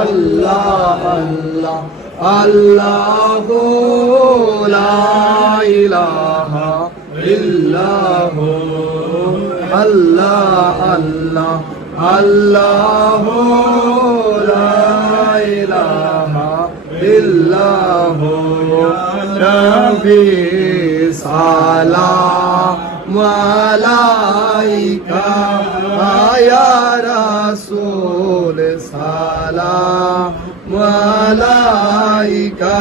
আল্লাহ আল্লাহ আল্লাহ লা ইলাহা ইল্লাহ আল্লাহ আল্লাহ আল্লাহ লা ইলাহা ইয়া الملائكة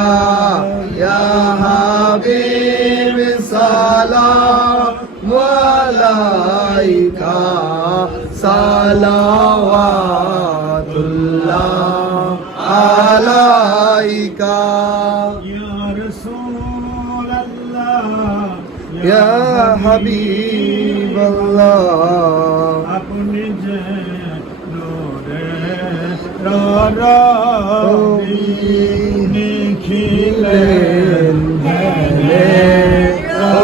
يا حبيب سلام عليك صلوات الله عليك يا رسول الله يا حبيب الله اپنے جے نور রবি নিখিলেন হেলে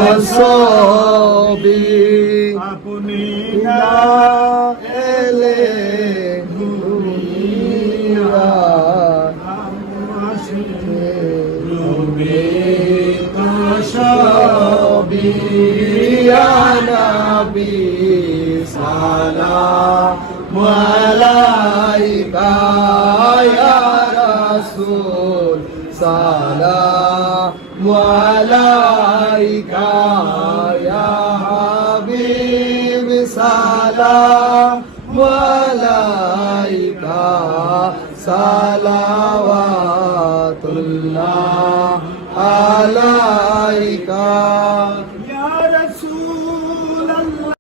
অসবি আপনি না এলে দুনিয়া সবি ইয়া নবী সালাম সালাম আলাইকা ইয়া হাবিব সালাম আলাইকা সালাওয়াতুল্লাহ আলাইকা